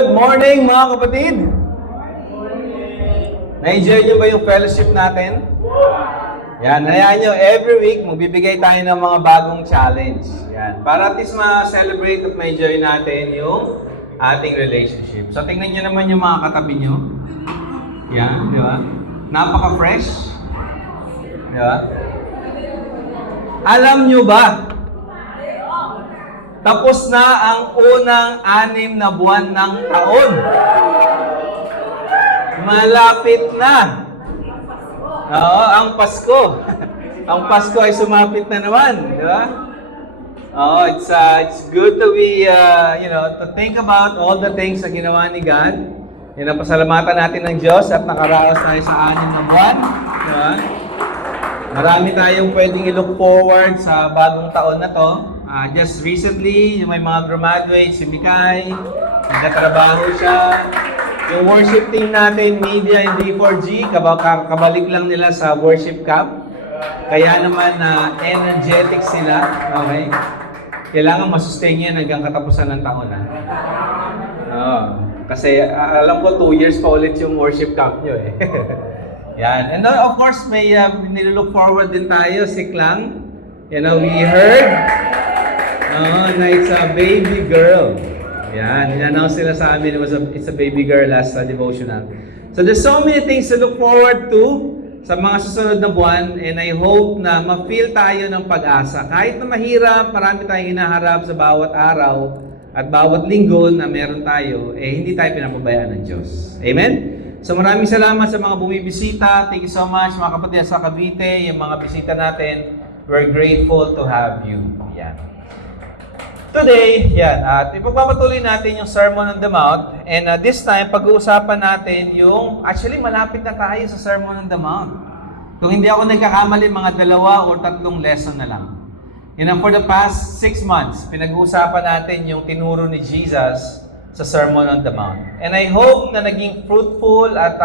Good morning mga kapatid! Na-enjoy nyo ba yung fellowship natin? Yan, hayaan nyo, every week magbibigay tayo ng mga bagong challenge. Yan, para at least ma-celebrate at ma-enjoy natin yung ating relationship. So tingnan nyo naman yung mga katabi nyo. Yan, di ba? Napaka-fresh. Di ba? Alam nyo ba? Tapos na ang unang 6 na buwan ng taon. Malapit na. Oo, ang Pasko. Ang Pasko ay sumapit na naman, di ba? Oh, it's good to be, to think about all the things na ginawa ni God. Pasalamatan natin ng Diyos at nakaraos tayo sa 6 na buwan. Di ba? Marami tayong pwedeng i-look forward sa bagong taon na to. Just recently, may mga graduates, si Mikay, nagtatrabaho siya. Yung worship team natin, Media and D4G, kabalik lang nila sa worship camp. Kaya naman energetic sila. Okay? Kailangan masustain yan hanggang katapusan ng taon. Kasi alam ko 2 years pa ulit yung worship camp nyo eh. Yan. And of course, may nilook forward din tayo, si Klang. We heard na it's a baby girl. Yan, in-announce sila sa amin it's a baby girl last devotional. So there's so many things to look forward to sa mga susunod na buwan, and I hope na ma-feel tayo ng pag-asa. Kahit na mahirap, marami tayong hinaharap sa bawat araw at bawat linggo na meron tayo, hindi tayo pinapabayaan ng Diyos. Amen? So maraming salamat sa mga bumibisita. Thank you so much mga kapatid sa Cavite, yung mga bisita natin. We're grateful to have you. Yan. Today, at ipagpapatuloy natin yung Sermon on the Mount. And this time, pag-uusapan natin yung, actually malapit na tayo sa Sermon on the Mount. Kung hindi ako nagkakamali, mga 2 o 3 lesson na lang. For the past 6 months, pinag-uusapan natin yung tinuro ni Jesus sa Sermon on the Mount. And I hope na naging fruitful at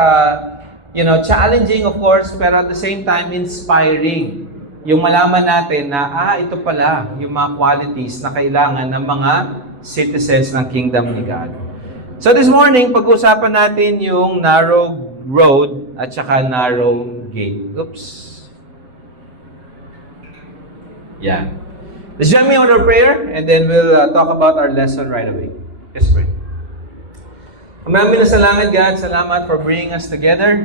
challenging of course, pero at the same time inspiring. Yung malaman natin na ito pala yung mga qualities na kailangan ng mga citizens ng kingdom ni God. So this morning, pag-usapan natin yung narrow road at saka narrow gate. Oops. Yeah. Let's join me on our prayer and then we'll talk about our lesson right away. Let's pray. Maraming salamat, God. Salamat for bringing us together.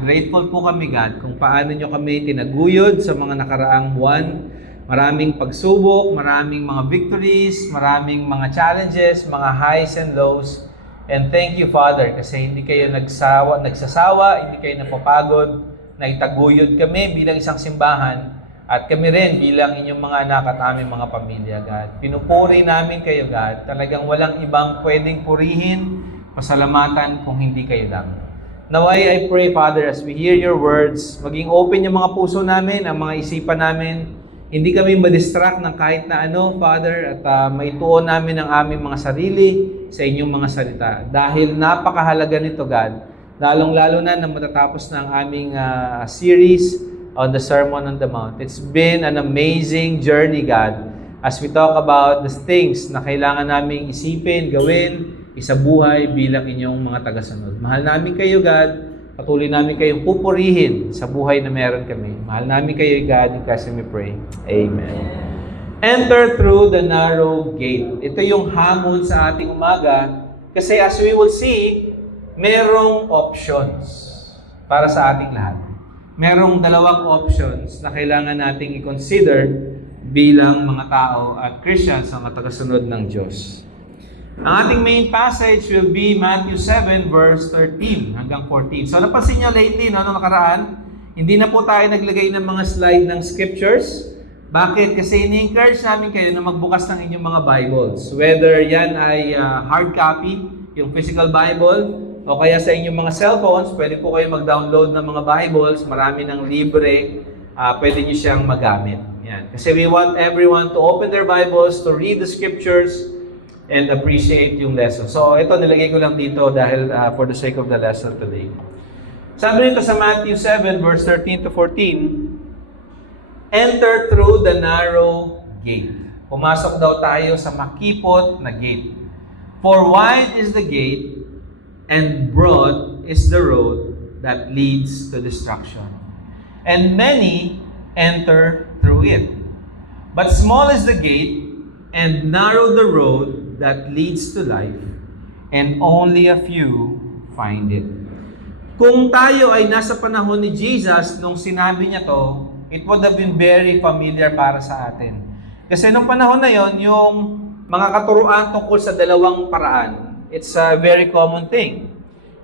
Grateful po kami, God, kung paano nyo kami tinaguyod sa mga nakaraang buwan. Maraming pagsubok, maraming mga victories, maraming mga challenges, mga highs and lows. And thank you, Father, kasi hindi kayo nagsasawa, hindi kayo napapagod, na itaguyod kami bilang isang simbahan at kami rin bilang inyong mga anak at aming mga pamilya, God. Pinupuri namin kayo, God. Talagang walang ibang pwedeng purihin, pasalamatan kung hindi kayo lang. Naway, I pray, Father, as we hear your words, maging open yung mga puso namin, ang mga isipan namin. Hindi kami madistract ng kahit na ano, Father, at maituon namin ang aming mga sarili sa inyong mga salita. Dahil napakahalaga nito, God, lalong-lalo na matatapos na ang aming series on the Sermon on the Mount. It's been an amazing journey, God, as we talk about the things na kailangan naming isipin, gawin, isabuhay bilang inyong mga tagasunod. Mahal namin kayo, God. Patuloy namin kayong pupurihin sa buhay na meron kami. Mahal namin kayo, God, in Christ we pray. Amen. Enter through the narrow gate. Ito yung hamon sa ating umaga kasi as we will see, merong options para sa ating lahat. Merong 2 options na kailangan nating i-consider bilang mga tao at Christians na tagasunod ng Diyos. Ang ating main passage will be Matthew 7 verse 13 hanggang 14. So napansin niyo lately, noong nakaraan, hindi na po tayo naglagay ng mga slide ng scriptures. Bakit? Kasi ini-encourage namin kayo na magbukas ng inyong mga Bibles. Whether yan ay hard copy, yung physical Bible, o kaya sa inyong mga cellphones, pwede po kayo mag-download ng mga Bibles. Marami ng libre, pwede niyo siyang magamit. Yan. Kasi we want everyone to open their Bibles, to read the scriptures, and appreciate yung lesson. So, ito nilagay ko lang dito dahil for the sake of the lesson today. Sabi nito sa Matthew 7, verse 13 to 14, enter through the narrow gate. Pumasok daw tayo sa makipot na gate. For wide is the gate, and broad is the road that leads to destruction, and many enter through it. But small is the gate, and narrow the road that leads to life, and only a few find it. Kung tayo ay nasa panahon ni Jesus nung sinabi niya to, it would have been very familiar para sa atin. Kasi nung panahon na yon, yung mga katuruan tungkol sa dalawang paraan, it's a very common thing.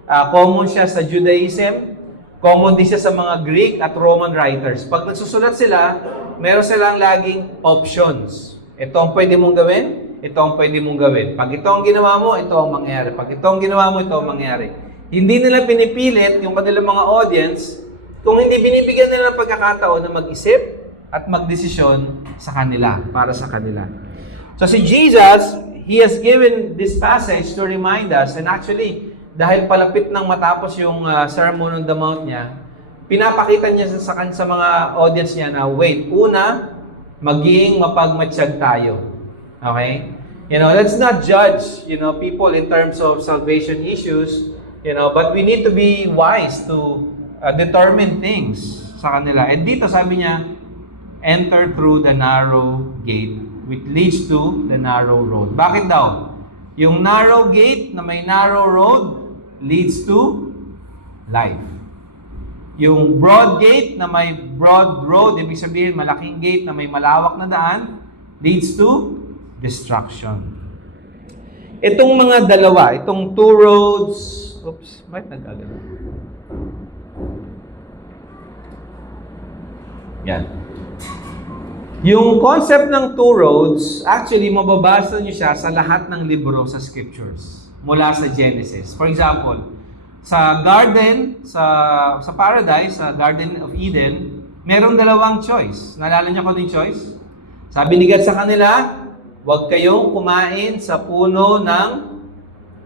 Common siya sa Judaism, common din siya sa mga Greek at Roman writers. Pag nagsusulat sila, meron silang laging options. Ito ang pwede mong gawin, ito ang pwede mong gawin. Pag ito ang ginawa mo, ito ang mangyayari. Pag ito ang ginawa mo, ito ang mangyayari. Hindi nila pinipilit yung kanilang mga audience kung hindi binibigyan nila ng pagkakataon na mag-isip at magdesisyon sa kanila, para sa kanila. So si Jesus, He has given this passage to remind us, and actually, dahil palapit nang matapos yung Sermon on the Mount niya, pinapakita niya sa mga audience niya na, wait, una, maging mapagmatsyag tayo. Okay? Let's not judge, people in terms of salvation issues, but we need to be wise to determine things sa kanila. And dito sabi niya, enter through the narrow gate, which leads to the narrow road. Bakit daw? Yung narrow gate na may narrow road leads to life. Yung broad gate na may broad road, ibig sabihin malaking gate na may malawak na daan, leads to destruction. Itong mga dalawa, itong two roads, bakit nag-agano? Yan. Yung concept ng two roads, actually, mababasa nyo siya sa lahat ng libro sa scriptures, mula sa Genesis. For example, sa garden, sa paradise, sa Garden of Eden, merong dalawang choice. Naalala niyo kung ano yung choice? Sabi ni God sa kanila, huwag kayong kumain sa puno ng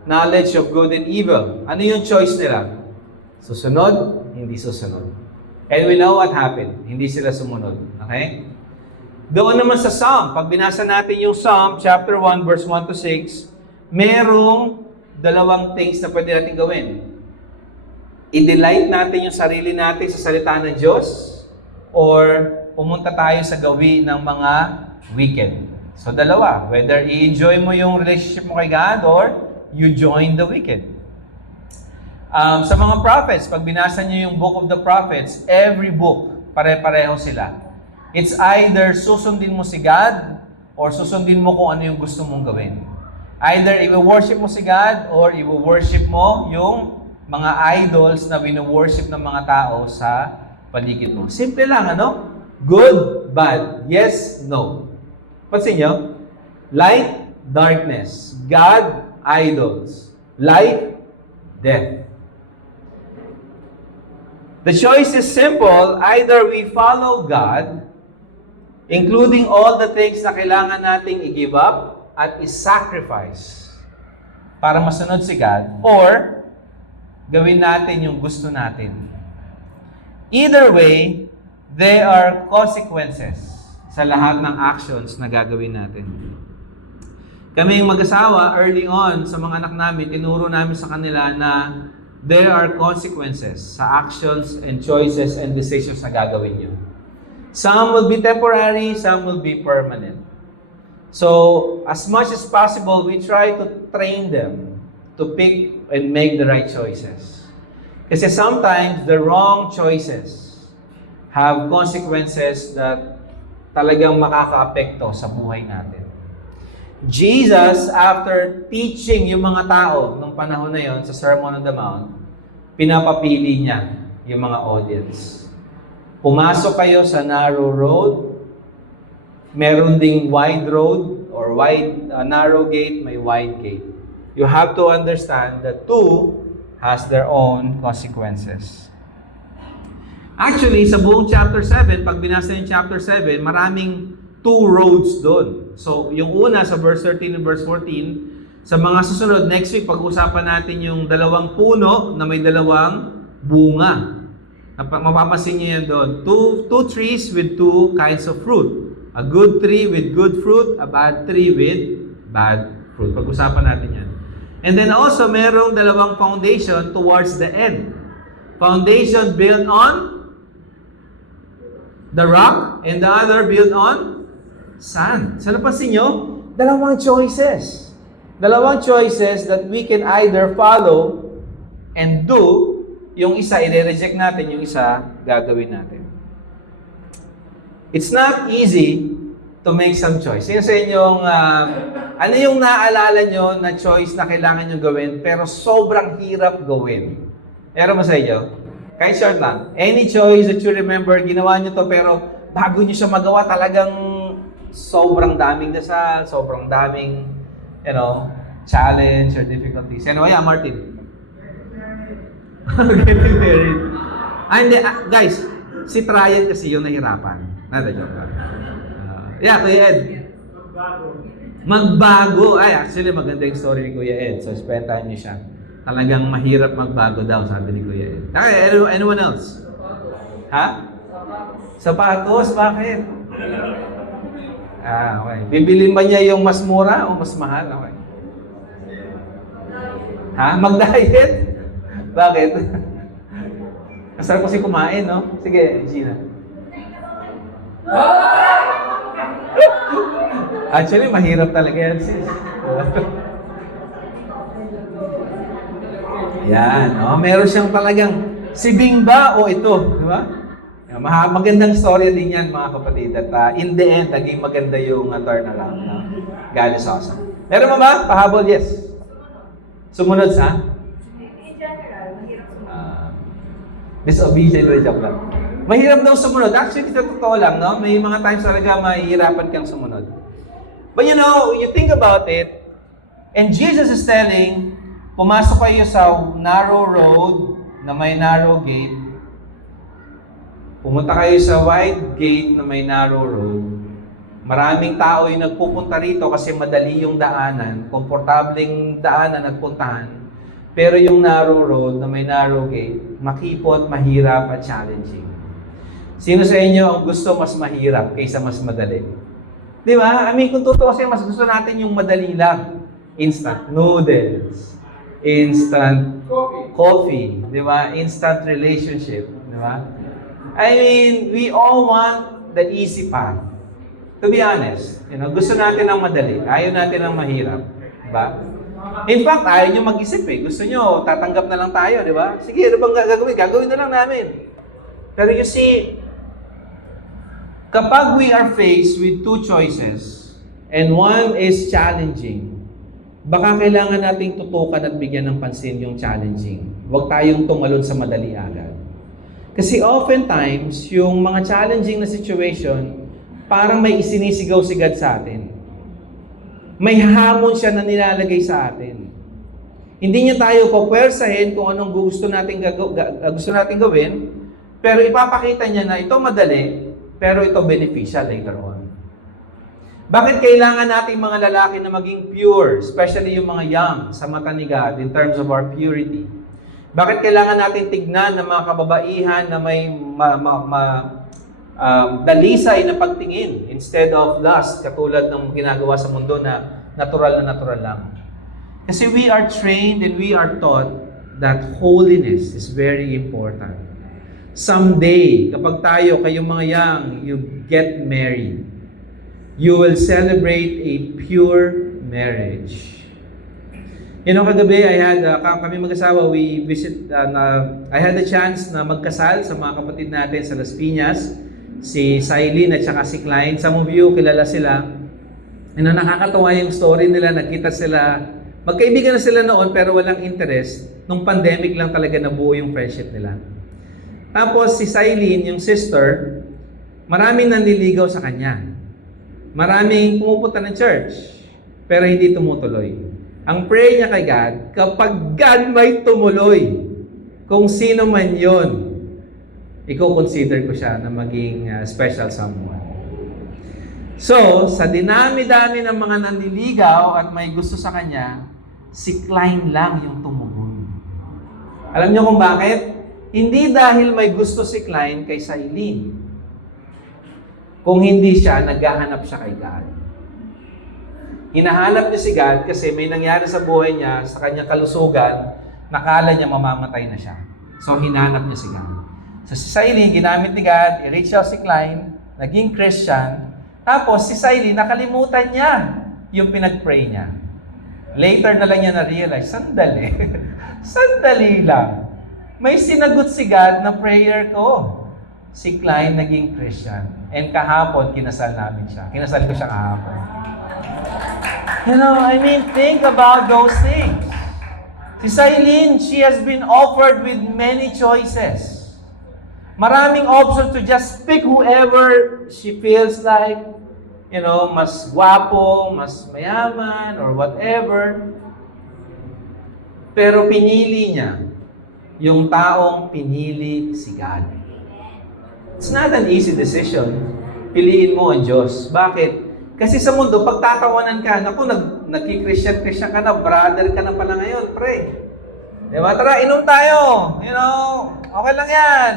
knowledge of good and evil. Ano yung choice nila? Susunod, hindi susunod. And we know what happened. Hindi sila sumunod. Okay? Doon naman sa Psalm, pag binasa natin yung Psalm, chapter 1, verse 1 to 6, merong dalawang things na pwede natin gawin. I-delight natin yung sarili natin sa salita ng Diyos, or pumunta tayo sa gawi ng mga wicked. So dalawa, whether i-enjoy mo yung relationship mo kay God, or you join the wicked. Sa mga prophets, pag binasa niyo yung book of the prophets, every book, pare-pareho sila. It's either susundin mo si God or susundin mo kung ano yung gusto mong gawin. Either i-worship mo si God or i-worship mo yung mga idols na wino-worship ng mga tao sa paligid mo. Simple lang, ano? Good, bad. Yes, no. Pansin nyo? Light, darkness. God, idols. Life, death. The choice is simple. Either we follow God, including all the things na kailangan nating i-give up at i-sacrifice para masunod si God, or gawin natin yung gusto natin. Either way, there are consequences sa lahat ng actions na gagawin natin. Kami yung mag-asawa, early on, sa mga anak namin, tinuro namin sa kanila na there are consequences sa actions and choices and decisions na gagawin nyo. Some will be temporary, some will be permanent. So, as much as possible, we try to train them to pick and make the right choices. Kasi sometimes, the wrong choices have consequences that talagang makaka-apekto sa buhay natin. Jesus, after teaching yung mga tao nung panahon na yon sa Sermon on the Mount, pinapapili niya yung mga audience. Pumasok kayo sa narrow road, meron ding wide road or narrow gate, may wide gate. You have to understand that two has their own consequences. Actually, sa buong chapter 7, pag binasa yung chapter 7, maraming two roads doon. So, yung una sa verse 13 and verse 14, sa mga susunod, next week, pag-usapan natin yung dalawang puno na may dalawang bunga. Mapapasin niyo yan doon. Two trees with two kinds of fruit. A good tree with good fruit, a bad tree with bad fruit. Pag-usapan natin yan. And then also, merong dalawang foundation towards the end. Foundation built on the rock, and the other built on sand. So napansin nyo? Dalawang choices. Dalawang choices that we can either follow and do. Yung isa, i-reject natin. Yung isa, gagawin natin. It's not easy to make some choice. Sino sa inyong, ano yung naaalala nyo na choice na kailangan nyo gawin, pero sobrang hirap gawin? Meron mo sa inyo? Kahit short lang. Any choice that you remember, ginawa nyo to, pero bago nyo siya magawa, talagang sobrang daming dasal, sobrang daming, challenge or difficulties. Ano kaya, Martin? Getting married. Hindi, guys, si Tryan kasi yung nahirapan. Nada, joke lang. Kuya Ed. Magbago. Ay, actually, maganda yung story ni Kuya Ed. So, spend time niyo siya. Talagang mahirap magbago daw, sabi ni Kuya Ed. Okay, anyone else? Ha? Sapatos? Bakit? Okay. Bibilin ba niya yung mas mura o mas mahal? Okay. Ha? Mag-diet? Bakit? Masarap kasi kumain, no? Sige, Gina. Actually, mahirap talaga yan, sis. Yan, no? Meron siyang talagang si Bing ba o ito, di ba? Magandang story din yan, mga kapatid. At in the end, naging maganda yung turnaround. No? God is awesome. Meron mo ba? Pahabol, yes. Sumunod sa? In general, mahirap sumunod. Disobedient, joke lang. Mahirap daw sumunod. Actually, ito totoo lang, no? May mga times talaga mahihirapan kang sumunod. But you think about it, and Jesus is telling, pumasok kayo sa narrow road na may narrow gate. Pumunta kayo sa wide gate na may narrow road. Maraming tao yung nagpupunta rito kasi madali yung daanan, komportableng daanan nagpuntahan. Pero yung narrow road na may narrow gate, makipot, mahirap at challenging. Sino sa inyo ang gusto mas mahirap kaysa mas madali? Di ba? Kung totoo kasi, mas gusto natin yung madali lang. Instant noodles, instant coffee, di ba? Instant relationship, di ba? We all want the easy path. To be honest, gusto natin ang madali. Ayaw natin ang mahirap. Di ba? In fact, ayaw nyo mag-isip eh. Gusto nyo, tatanggap na lang tayo, di ba? Sige, ano bang gagawin? Gagawin na lang namin. Pero you see, kapag we are faced with two choices, and one is challenging, baka kailangan nating tutukan at bigyan ng pansin yung challenging. Huwag tayong tumalon sa madali agad. Kasi oftentimes, yung mga challenging na situation, parang may isinisigaw-sigad sa atin. May hamon siya na nilalagay sa atin. Hindi niya tayo papwersahin kung anong gusto natin gawin, pero ipapakita niya na ito madali, pero ito beneficial later on. Bakit kailangan natin mga lalaki na maging pure, especially yung mga young sa mata ni God in terms of our purity? Bakit kailangan natin tignan ng mga kababaihan na may dalisay na pagtingin instead of lust, katulad ng ginagawa sa mundo na natural lang? Kasi we are trained and we are taught that holiness is very important. Someday, kapag kayong mga young, you get married, you will celebrate a pure marriage. Kagabi, kami mag-asawa, I had a chance na magkasal sa mga kapatid natin sa Las Piñas, si Sailin at saka si Klein. Some of you, kilala sila. Nakakatawa yung story nila, nakita sila, magkaibigan na sila noon pero walang interest. Nung pandemic lang talaga nabuo yung friendship nila. Tapos si Sailin, yung sister, maraming nanliligaw sa kanya. Maraming pumupunta ng church, pero hindi tumutuloy. Ang prayer niya kay God, kapag God may tumuloy, kung sino man yon, i-consider ko siya na maging special someone. So, sa dinami-dami ng mga nanliligaw at may gusto sa kanya, si Klein lang yung tumugon. Alam niyo kung bakit? Hindi dahil may gusto si Klein kay Sailin. Kung hindi siya, naghahanap siya kay God. Hinahanap niya si God kasi may nangyari sa buhay niya, sa kanyang kalusugan, nakala niya mamamatay na siya. So, hinanap niya si God. So, si Siley, ginamit ni God, i-reach out si Klein, naging Christian, tapos si Siley, nakalimutan niya yung pinag-pray niya. Later na lang niya na-realize, sandali, sandali lang. May sinagot si God na prayer ko. Si Klein naging Christian. And kahapon, kinasal namin siya. Kinasal ko siya kahapon. You know, I mean, think about those things. Si Silene, she has been offered with many choices. Maraming options to just pick whoever she feels like, you know, mas gwapo, mas mayaman, or whatever. Pero pinili niya yung taong pinili si God. It's not an easy decision. Piliin mo ang Diyos. Bakit? Kasi sa mundo, pagtatawanan ka, naku, nagki-Christian ka na, brother ka na pala ngayon, pray. Diba? Tara, inom tayo. You know, okay lang yan.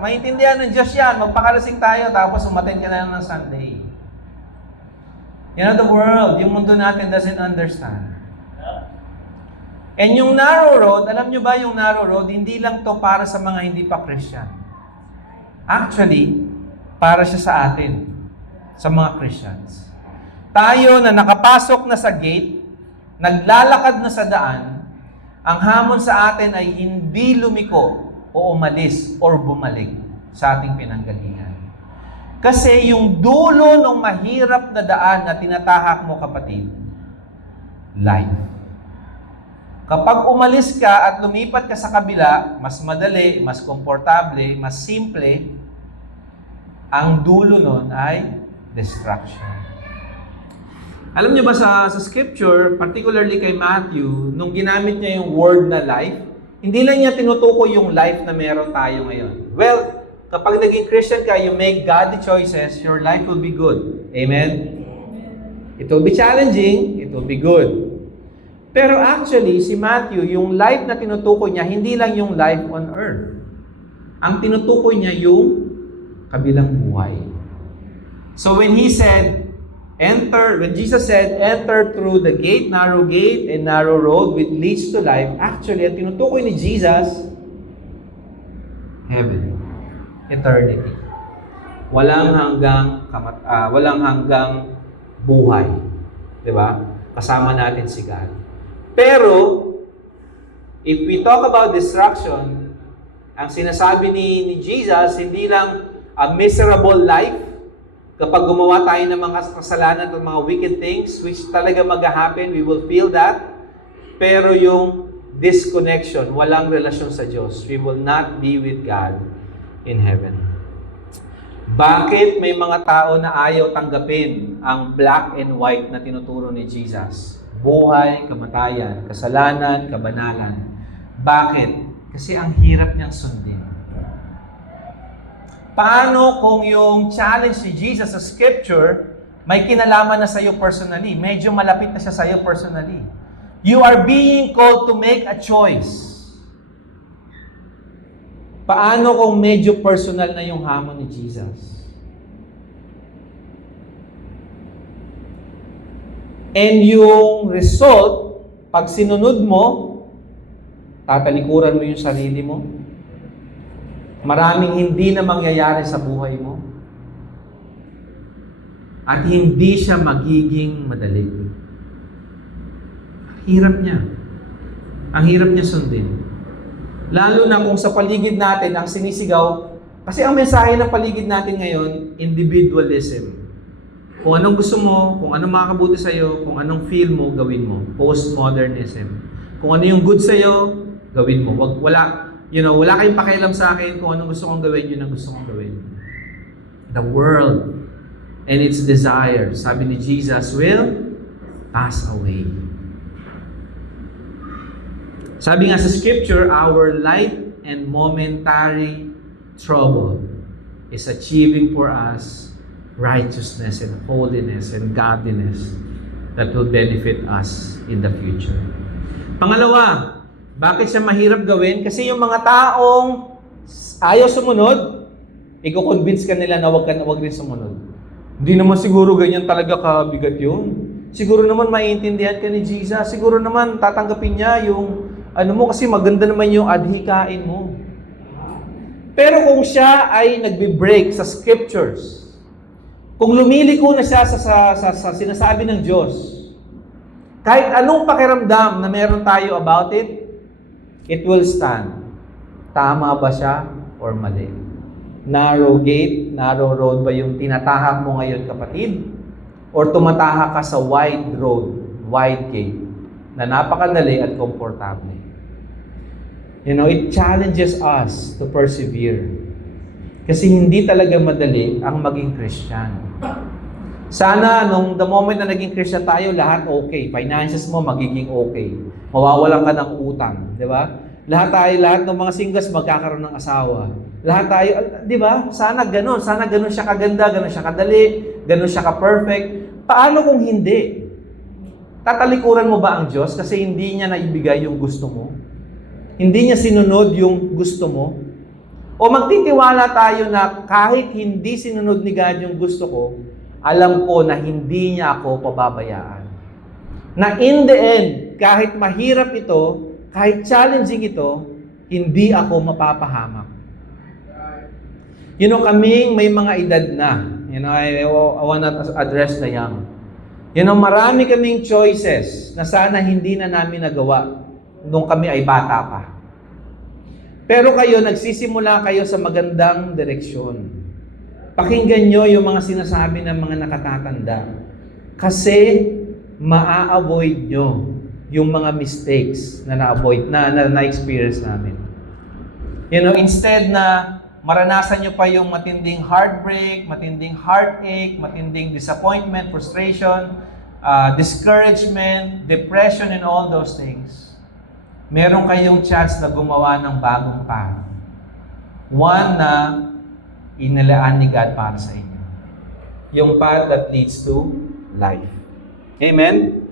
Maintindihan ng Diyos yan. Magpakalasing tayo, tapos umattend ka na lang ng Sunday. You know, the world, yung mundo natin doesn't understand. And yung narrow road, alam nyo ba yung narrow road, hindi lang to para sa mga hindi pa Christian. Actually, para siya sa atin, sa mga Christians. Tayo na nakapasok na sa gate, naglalakad na sa daan, ang hamon sa atin ay hindi lumiko o umalis or bumalik sa ating pinanggalingan. Kasi yung dulo ng mahirap na daan na tinatahak mo, kapatid, life. Kapag umalis ka at lumipat ka sa kabila, mas madali, mas komportable, mas simple, ang dulo nun ay destruction. Alam niyo ba sa scripture, particularly kay Matthew, nung ginamit niya yung word na life, hindi lang niya tinutukoy yung life na meron tayo ngayon. Well, kapag naging Christian ka, you make godly choices, your life will be good. Amen? It will be challenging, it will be good. Pero actually, si Matthew, yung life na tinutukoy niya, hindi lang yung life on earth. Ang tinutukoy niya yung kabilang buhay. So when he said, when Jesus said, enter through the gate, and narrow road which leads to life, actually, ang tinutukoy ni Jesus, heaven, eternity. Walang hanggang buhay. 'Di ba? Kasama natin si God. Pero, if we talk about destruction, ang sinasabi ni Jesus, hindi lang a miserable life, kapag gumawa tayo ng mga kasalanan at mga wicked things, which talaga mag-happen, we will feel that. Pero yung disconnection, walang relasyon sa Diyos, we will not be with God in heaven. Bakit may mga tao na ayaw tanggapin ang black and white na tinuturo ni Jesus? Buhay, kamatayan, kasalanan, kabanalan. Bakit? Kasi ang hirap niyang sundin. Paano kung yung challenge ni Jesus sa Scripture may kinalaman na sa iyo personally? Medyo malapit na siya sa iyo personally. You are being called to make a choice. Paano kung medyo personal na yung hamon ni Jesus? And yung result, pag sinunod mo, tatalikuran mo yung sarili mo. Maraming hindi na mangyayari sa buhay mo. At hindi siya magiging madali. Hirap niya. Ang hirap niya sundin. Lalo na kung sa paligid natin ang sinisigaw, kasi ang mensahe ng paligid natin ngayon, individualism. Kung anong gusto mo, kung anong makakabuti sa'yo, kung anong feel mo, gawin mo. Postmodernism. Kung ano yung good sa'yo, gawin mo. Wala kayong pakialam sa akin kung anong gusto kong gawin, yun ang gusto kong gawin. The world and its desires, sabi ni Jesus, will pass away. Sabi nga sa Scripture, our light and momentary trouble is achieving for us righteousness and holiness and godliness that will benefit us in the future. Pangalawa, bakit siya mahirap gawin? Kasi yung mga taong ayaw sumunod, i-convince ka nila na wag rin sumunod. Hindi naman siguro ganyan talaga kabigat yun. Siguro naman maiintindihan ka ni Jesus. Siguro naman tatanggapin niya yung ano mo kasi maganda naman yung adhikain mo. Pero kung siya ay nagbe-break sa scriptures, kung lumiliko na siya sa sinasabi ng Diyos, kahit anong pakiramdam na meron tayo about it, it will stand. Tama ba siya or mali? Narrow gate, narrow road ba yung tinatahak mo ngayon, kapatid? Or tumatahak ka sa wide road, wide gate, na napakadali at komportable? It challenges us to persevere. Kasi hindi talaga madali ang maging Christian. Sana, the moment na naging Christian tayo, lahat okay. Finances mo magiging okay. Mawawalan ka ng utang. Di ba? Lahat ng mga singles magkakaroon ng asawa. Lahat tayo, di ba? Sana ganun siya kaganda, ganun siya kadali, ganun siya ka-perfect. Paano kung hindi? Tatalikuran mo ba ang Diyos kasi hindi niya naibigay yung gusto mo? Hindi niya sinunod yung gusto mo? O magtitiwala tayo na kahit hindi sinunod ni God yung gusto ko, alam ko na hindi niya ako pababayaan. Na in the end, kahit mahirap ito, kahit challenging ito, hindi ako mapapahamak. Kaming may mga edad na. I want to address the young. Marami kaming choices na sana hindi na namin nagawa nung kami ay bata pa. Pero kayo, nagsisimula kayo sa magandang direksyon. Pakinggan nyo yung mga sinasabi ng mga nakatatanda. Kasi maa-avoid nyo yung mga mistakes na na-avoid, na-experience namin. Instead na maranasan nyo pa yung matinding heartbreak, matinding heartache, matinding disappointment, frustration, discouragement, depression, and all those things, meron kayong chance na gumawa ng bagong path. One na inilaan ni God para sa inyo. Yung path that leads to life. Amen?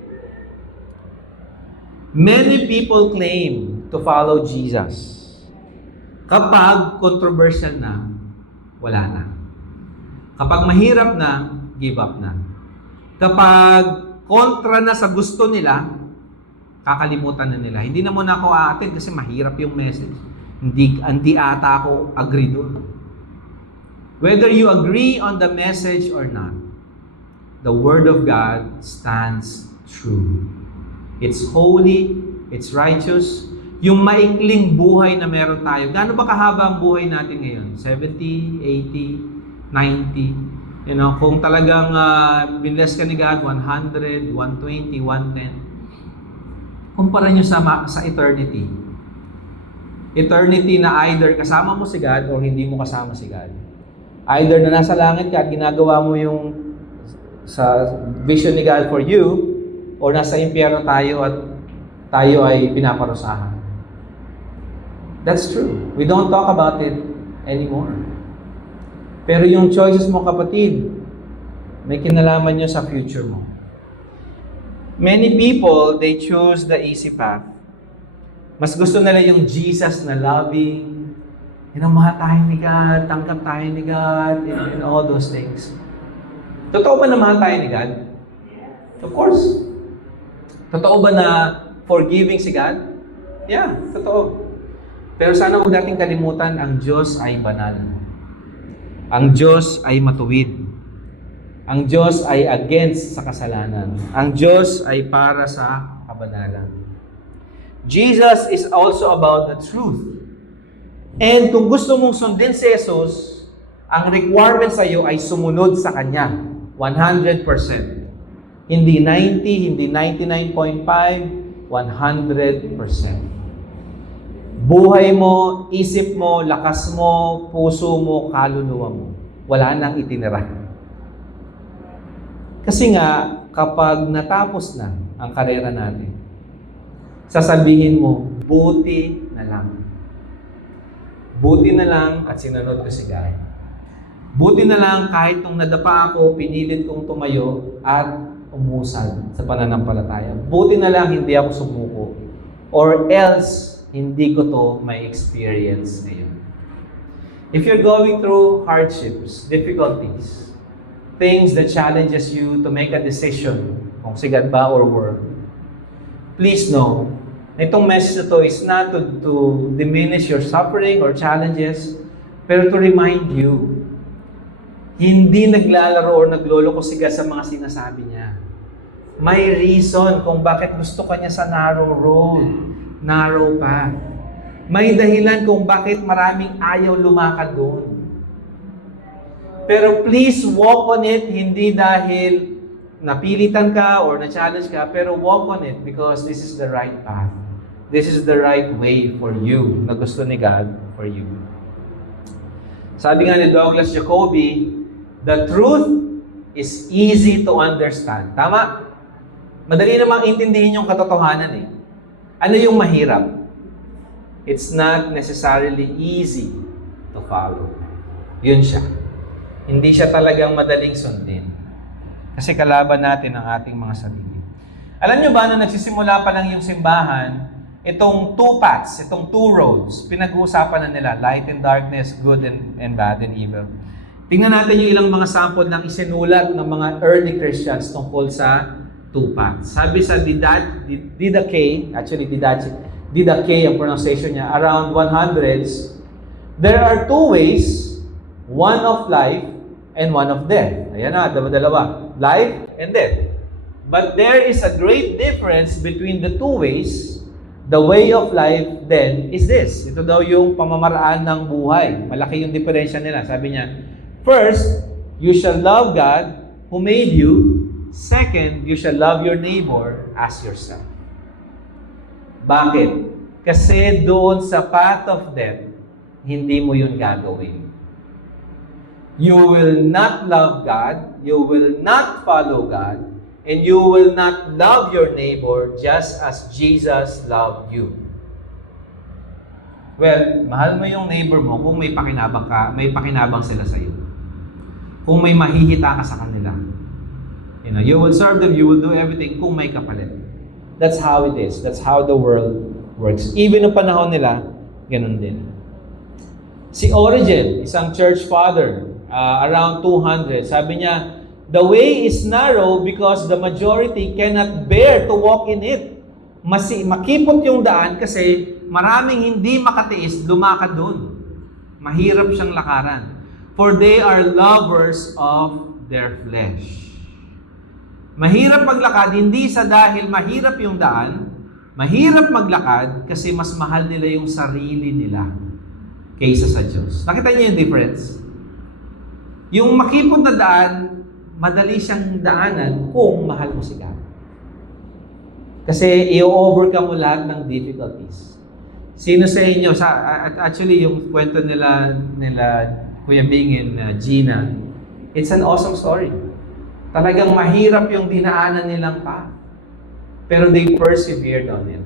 Many people claim to follow Jesus. Kapag controversial na, wala na. Kapag mahirap na, give up na. Kapag kontra na sa gusto nila, kakalimutan na nila. Hindi na muna ako aatin kasi mahirap yung message. Hindi ata ako agree doon. Whether you agree on the message or not, the Word of God stands true. It's holy, it's righteous. Yung maikling buhay na meron tayo. Gaano ba kahaba ang buhay natin ngayon? 70, 80, 90? Kung talagang binless ka ni God, 100, 120, 110. Kumpara nyo sa eternity. Eternity na either kasama mo si God or hindi mo kasama si God. Either na nasa langit ka at ginagawa mo yung sa vision ni God for you, or nasa impyerno tayo at tayo ay pinaparusahan. That's true. We don't talk about it anymore. Pero yung choices mo, kapatid, may kinalaman nyo sa future mo. Many people, they choose the easy path. Mas gusto nila yung Jesus na loving, mahal tayo ni God, tanggap tayo ni God, and all those things. Totoo ba na mahal tayo ni God? Of course. Totoo ba na forgiving si God? Yeah, totoo. Pero sana huwag nating kalimutan, ang Diyos ay banal. Ang Diyos ay matuwid. Ang Diyos ay against sa kasalanan. Ang Diyos ay para sa kabanalan. Jesus is also about the truth. And kung gusto mong sundin si Jesus, ang requirement sa iyo ay sumunod sa Kanya. 100%. Hindi 90, hindi 99.5, 100%. Buhay mo, isip mo, lakas mo, puso mo, kaluluwa mo. Wala nang itinira. Kasi nga, kapag natapos na ang karera natin, sasabihin mo, buti na lang. Buti na lang at sinunod ko si God. Buti na lang kahit nung nadapa ako, pinilit kong tumayo at umusad sa pananampalataya. Buti na lang hindi ako sumuko. Or else, hindi ko to may experience ngayon. If you're going through hardships, difficulties, things that challenges you to make a decision kung sigat ba or world, please know, itong message na to is not to diminish your suffering or challenges, pero to remind you, hindi naglalaro or nagloloko siga sa mga sinasabi niya. May reason kung bakit gusto ka niya sa narrow road, narrow path. May dahilan kung bakit maraming ayaw lumakad doon. Pero please walk on it, hindi dahil napilitan ka or na-challenge ka, pero walk on it because this is the right path. This is the right way for you, na gusto ni God for you. Sabi nga ni Douglas Jacoby, the truth is easy to understand. Tama? Madali namang intindihin yung katotohanan eh. Ano yung mahirap? It's not necessarily easy to follow. Yun siya. Hindi siya talagang madaling sundin. Kasi kalaban natin ang ating mga sarili. Alam nyo ba, nung nagsisimula pa lang yung simbahan, itong two paths, itong two roads, pinag-uusapan na nila, light and darkness, good and bad and evil. Tingnan natin yung ilang mga sample ng isinulat ng mga early Christians tungkol sa two paths. Sabi sa Didache, actually Didache ang pronunciation niya, around 100s, there are two ways, one of life and one of death. Ayan na, dalawa. Life and death. But there is a great difference between the two ways. The way of life then is this. Ito daw yung pamamaraan ng buhay. Malaki yung diferensya nila. Sabi niya, first, you shall love God who made you. Second, you shall love your neighbor as yourself. Bakit? Kasi doon sa path of death, hindi mo yun gagawin. You will not love God, you will not follow God, and you will not love your neighbor just as Jesus loved you. Well, mahal mo yung neighbor mo kung may pakinabang ka, may pakinabang sila sa iyo. Kung may mahihita ka sa kanila. You will serve them, you will do everything kung may kapalit. That's how it is. That's how the world works. Even noong panahon nila, ganun din. Si Origen, isang church father, around 200, sabi niya, the way is narrow because the majority cannot bear to walk in it. Makipot yung daan kasi maraming hindi makatiis lumakad doon. Mahirap siyang lakaran. For they are lovers of their flesh. Mahirap maglakad, hindi sa dahil mahirap yung daan, mahirap maglakad kasi mas mahal nila yung sarili nila kaysa sa Diyos. Nakita niyo yung difference? Yung makipot na daan, madali siyang daanan kung mahal mo si God. Kasi i-overcome mo lahat ng difficulties. Sino sa inyo, actually yung kwento nila Kuya Bing and Gina, it's an awesome story. Talagang mahirap yung dinaanan nilang path. Pero they persevered on it.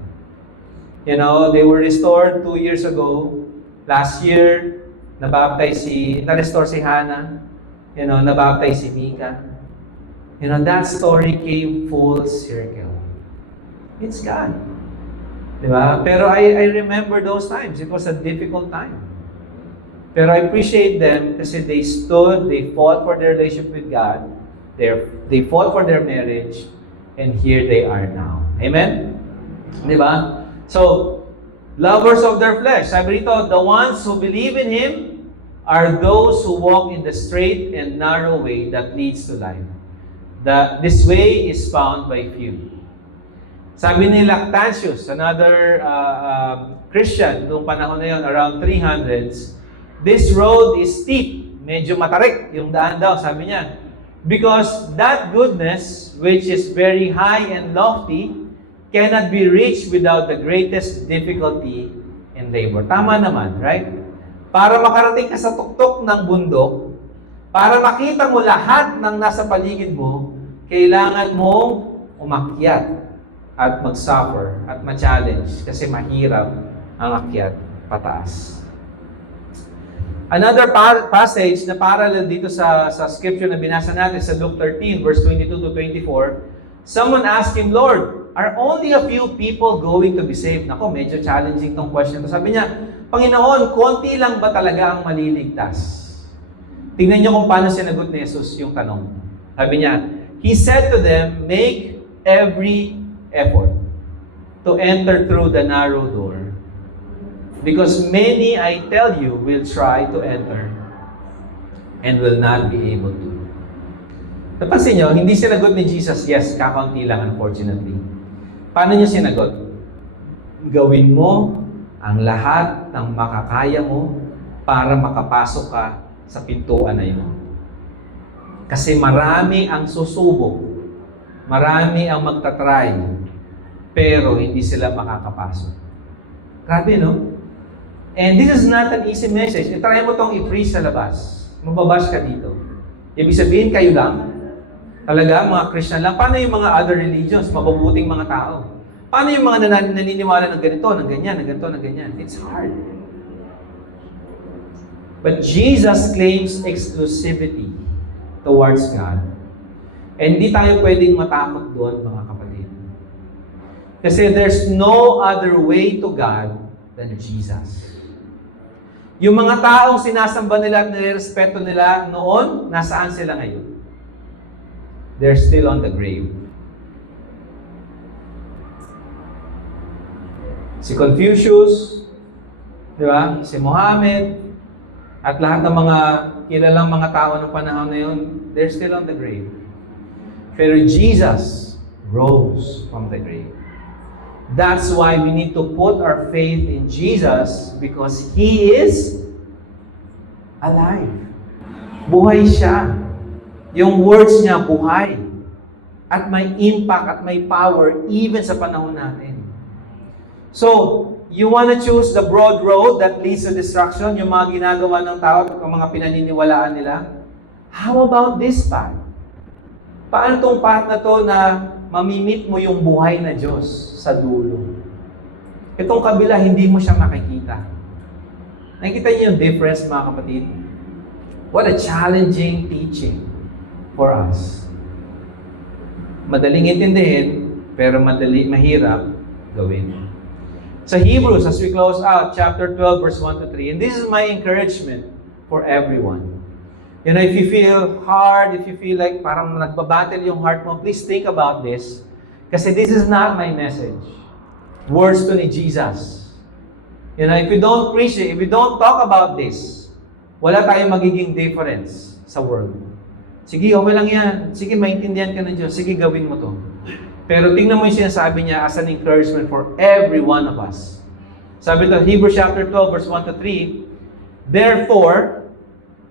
They were restored 2 years ago. Last year, na-restore si Hannah. Na-baptize si Mika. That story came full circle. It's God. Diba? Pero I remember those times. It was a difficult time. Pero I appreciate them kasi they stood, they fought for their relationship with God. They fought for their marriage, and here they are now. Amen? Diba? So, lovers of their flesh. Sabi rito, the ones who believe in Him are those who walk in the straight and narrow way that leads to life. This way is found by few. Sabi ni Lactantius, another Christian noong panahon na yun, around 300s, this road is steep. Medyo matarik yung daan daw, sabi niya. Because that goodness, which is very high and lofty, cannot be reached without the greatest difficulty and labor. Tama naman, right? Para makarating ka sa tuktok ng bundok, para makita mo lahat ng nasa paligid mo, kailangan mong umakyat at mag-suffer at ma-challenge kasi mahirap ang akyat pataas. Another passage na parallel dito sa scripture na binasa natin sa Luke 13, verse 22 to 24, someone asked him, Lord, are only a few people going to be saved? Nako, medyo challenging tong question. Sabi niya, Panginoon, konti lang ba talaga ang maliligtas? Tingnan niyo kung paano sinagot ni Jesus yung tanong. Sabi niya, He said to them, make every effort to enter through the narrow door. Because many, I tell you, will try to enter and will not be able to. Napansin nyo, hindi sinagot ni Jesus, yes, kakaunti lang unfortunately. Paano niya sinagot? Gawin mo ang lahat ng makakaya mo para makapasok ka sa pintuan na yun. Kasi marami ang susubok, marami ang magtatry, pero hindi sila makakapasok. Grabe, no? And this is not an easy message. Try mo itong i-preach sa labas. Mababash ka dito. Ibig sabihin, kayo lang. Talaga, mga Christian lang. Paano yung mga other religions, mabubuting mga tao? Paano yung mga naniniwala ng ganito, ng ganyan, ng ganito, ng ganyan? It's hard. But Jesus claims exclusivity towards God. And hindi tayo pwedeng matakot doon, mga kapatid. Kasi there's no other way to God than Jesus. Yung mga taong sinasamba nila at nirespeto nila noon, nasaan sila ngayon? They're still on the grave. Si Confucius, di ba? Si Muhammad, at lahat ng mga kilalang mga tao ng panahon na yun, they're still on the grave. Pero Jesus rose from the grave. That's why we need to put our faith in Jesus because He is alive. Buhay siya. Yung words niya, buhay. At may impact at may power even sa panahon natin. So, you want to choose the broad road that leads to destruction, yung mga ginagawa ng tao at mga pinaniniwalaan nila? How about this path? Paano tong path na to na mamimit mo yung buhay na Diyos sa dulo? Itong kabila, hindi mo siya makikita. Nakikita niyo yung difference, mga kapatid? What a challenging teaching for us. Madaling intindihin, pero mahirap gawin. Sa Hebrews, as we close out, chapter 12, verse 1 to 3, and this is my encouragement for everyone. You know, if you feel hard, if you feel like parang nagbabattle yung heart mo, please think about this. Kasi this is not my message. Words to ni Jesus. You know, if we don't preach it, if we don't talk about this, wala tayong magiging difference sa world. Sige, okay lang yan. Sige, maintindihan ka ng Diyos. Sige, gawin mo to. Pero tingnan mo yung sinasabi niya as an encouragement for every one of us. Sabi ito, Hebrews chapter 12, verse 1 to 3, therefore,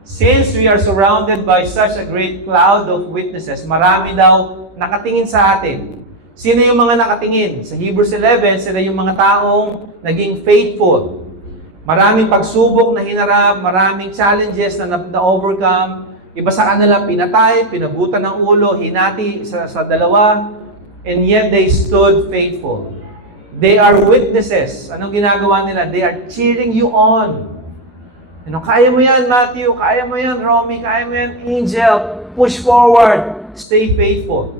since we are surrounded by such a great cloud of witnesses, marami daw nakatingin sa atin. Sino yung mga nakatingin? Sa Hebrews 11, sila yung mga taong naging faithful. Maraming pagsubok na hinarap, maraming challenges na na-overcome. Iba sa kanila pinatay, pinabutan ng ulo, hinati sa dalawa, and yet they stood faithful. They are witnesses. Anong ginagawa nila? They are cheering you on. You know, kaya mo yan, Matthew. Kaya mo yan, Romy. Kaya mo yan, Angel. Push forward. Stay faithful.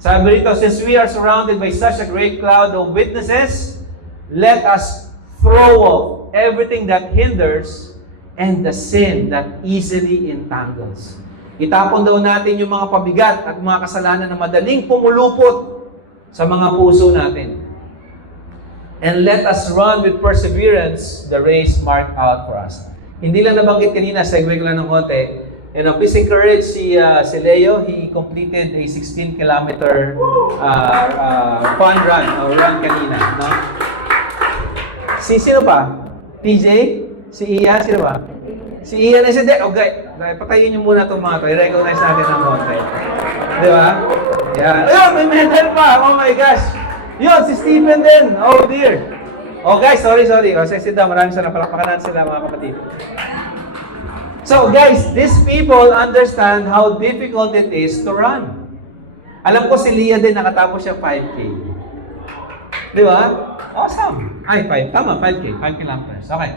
Sabi rito, since we are surrounded by such a great cloud of witnesses, let us throw off everything that hinders and the sin that easily entangles. Itapon daw natin yung mga pabigat at mga kasalanan na madaling pumulupot sa mga puso natin. And let us run with perseverance the race marked out for us. Hindi lang nabanggit kanina, segue ko lang ng konti. And please encourage si Leo. He completed a 16-kilometer fun run or run kanina. No? Sino pa? TJ? Si Ian? Sino ba? Si Ian ay si Dek. Okay. Patayin niyo muna itong mga ito. I-recognize natin ng konti. Di ba? Yan. Ayun! May medal pa! Oh my gosh! Yun! Si Stephen din! Oh dear! Oh guys, sorry. O, sit down. Maraming salamat. Palakpakan natin sila, mga kapatid. So guys, these people understand how difficult it is to run. Alam ko si Leah din, nakatapos siya 5K. Di ba? Awesome! Ay, 5. Tama, 5K. 5 kilometers. Okay.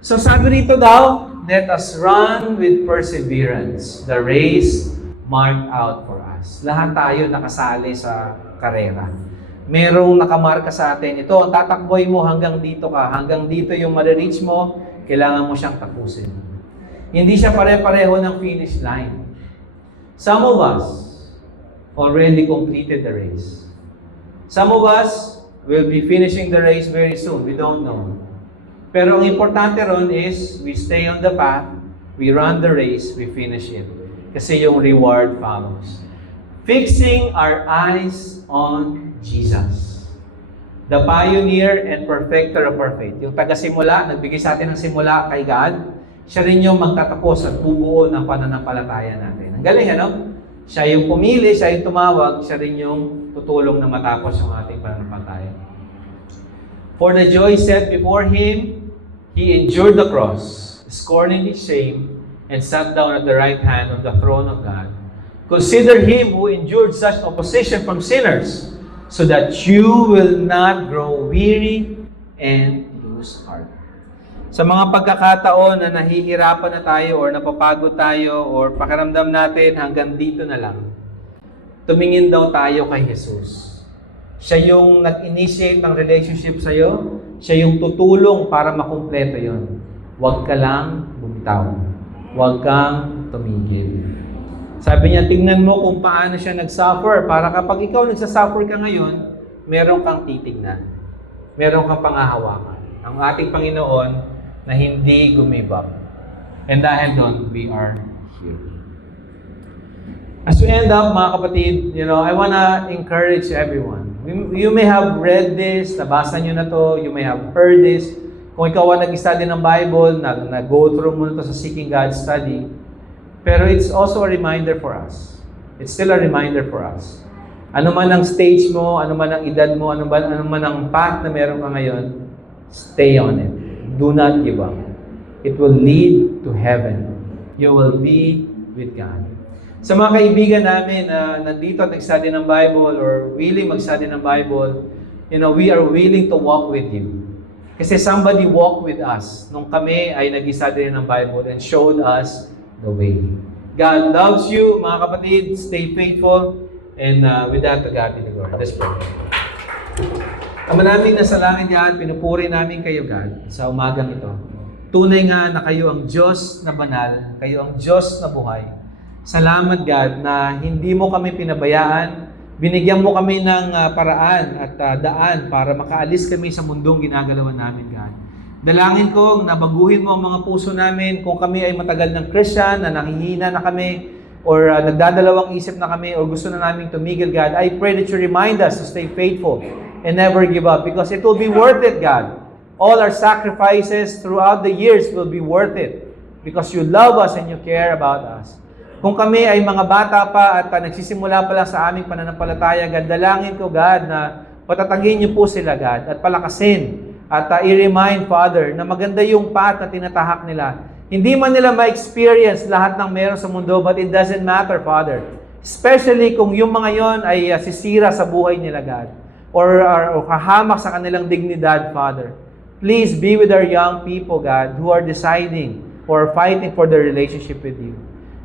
So sabi rito daw, let us run with perseverance the race marked out for us. Lahat tayo nakasali sa karera. Merong nakamarka sa atin. Ito, tatakboy mo hanggang dito ka. Hanggang dito yung ma-reach mo, kailangan mo siyang tapusin. Hindi siya pare-pareho ng finish line. Some of us, already completed the race. Some of us will be finishing the race very soon. We don't know. Pero ang importante ron is we stay on the path, we run the race, we finish it. Kasi yung reward follows. Fixing our eyes on Jesus. The pioneer and perfecter of our faith. Yung taga-simula, nagbigay sa atin ng simula kay God, siya rin yung magtatapos at bubuo ng pananampalataya natin. Ang galing, ano? Siya yung pumili, siya yung tumawag, siya rin yung tutulong na matapos yung ating pananampalataya. For the joy set before Him, He endured the cross, scorning its shame, and sat down at the right hand of the throne of God. Consider Him who endured such opposition from sinners, so that you will not grow weary and lose heart. Sa mga pagkakataon na nahihirapan na tayo or napapagod tayo or pakiramdam natin hanggang dito na lang, tumingin daw tayo kay Jesus. Siya yung nag-initiate ng relationship sa'yo, siya yung tutulong para makumpleto yon. Huwag ka lang bumitaw. Huwag kang tumigil. Sabi niya, tingnan mo kung paano siya nag-suffer para kapag ikaw nagsasuffer ka ngayon, meron kang titignan. Meron kang pangahawakan. Ang ating Panginoon na hindi give up. And dahil doon, we are here. As we end up, mga kapatid, I wanna encourage everyone. You may have read this, nabasa nyo na to, you may have heard this. Kung ikaw ang nag-study ng Bible, nag-go through mo na to sa Seeking God study, pero it's also a reminder for us. It's still a reminder for us. Ano man ang stage mo, ano man ang edad mo, ano man ang path na meron ka ngayon, stay on it. Do not give up. It will lead to heaven. You will be with God. Sa mga kaibigan namin na nandito at nag-study ng Bible or willing mag-study ng Bible, we are willing to walk with you. Kasi somebody walked with us nung kami ay nag-study ng Bible and showed us the way. God loves you, mga kapatid. Stay faithful. And with that, to God be the glory. Let's pray. Ama namin nasa langit, God, pinupuri namin kayo, God, sa umagang ito. Tunay nga na kayo ang Diyos na banal, kayo ang Diyos na buhay. Salamat, God, na hindi mo kami pinabayaan. Binigyan mo kami ng paraan at daan para makaalis kami sa mundong ginagalawan namin, God. Dalangin ko na baguhin mo ang mga puso namin kung kami ay matagal ng Christian, na nanghihina na kami, or nagdadalawang isip na kami, or gusto na namin tumigil, God. I pray that you remind us to stay faithful and never give up because it will be worth it, God. All our sacrifices throughout the years will be worth it because you love us and you care about us. Kung kami ay mga bata pa at nagsisimula pa lang sa aming pananampalataya, God, dalangin ko, God, na patatagin niyo po sila, God, at palakasin. At i-remind, Father, na maganda yung path na tinatahak nila. Hindi man nila ma-experience lahat ng meron sa mundo, but it doesn't matter, Father. Especially kung yung mga yon ay sisira sa buhay nila, God. Or kahamak sa kanilang dignidad, Father. Please be with our young people, God, who are deciding or fighting for their relationship with you.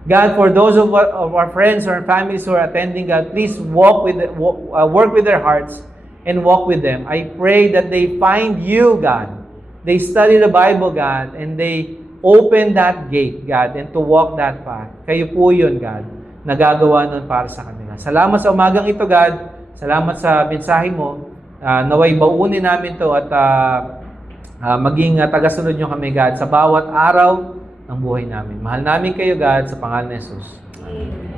God, for those of our friends or families who are attending, God, please work with their hearts and walk with them. I pray that they find you, God. They study the Bible, God, and they open that gate, God, and to walk that path. Kayo po yun, God, nagagawa nun para sa kanila. Salamat sa umagang ito, God. Salamat sa mensahe mo. Naway baunin namin to at maging tagasunod nyo kami, God, sa bawat araw ng buhay namin. Mahal namin kayo, God, sa pangalan ni Jesus. Amen.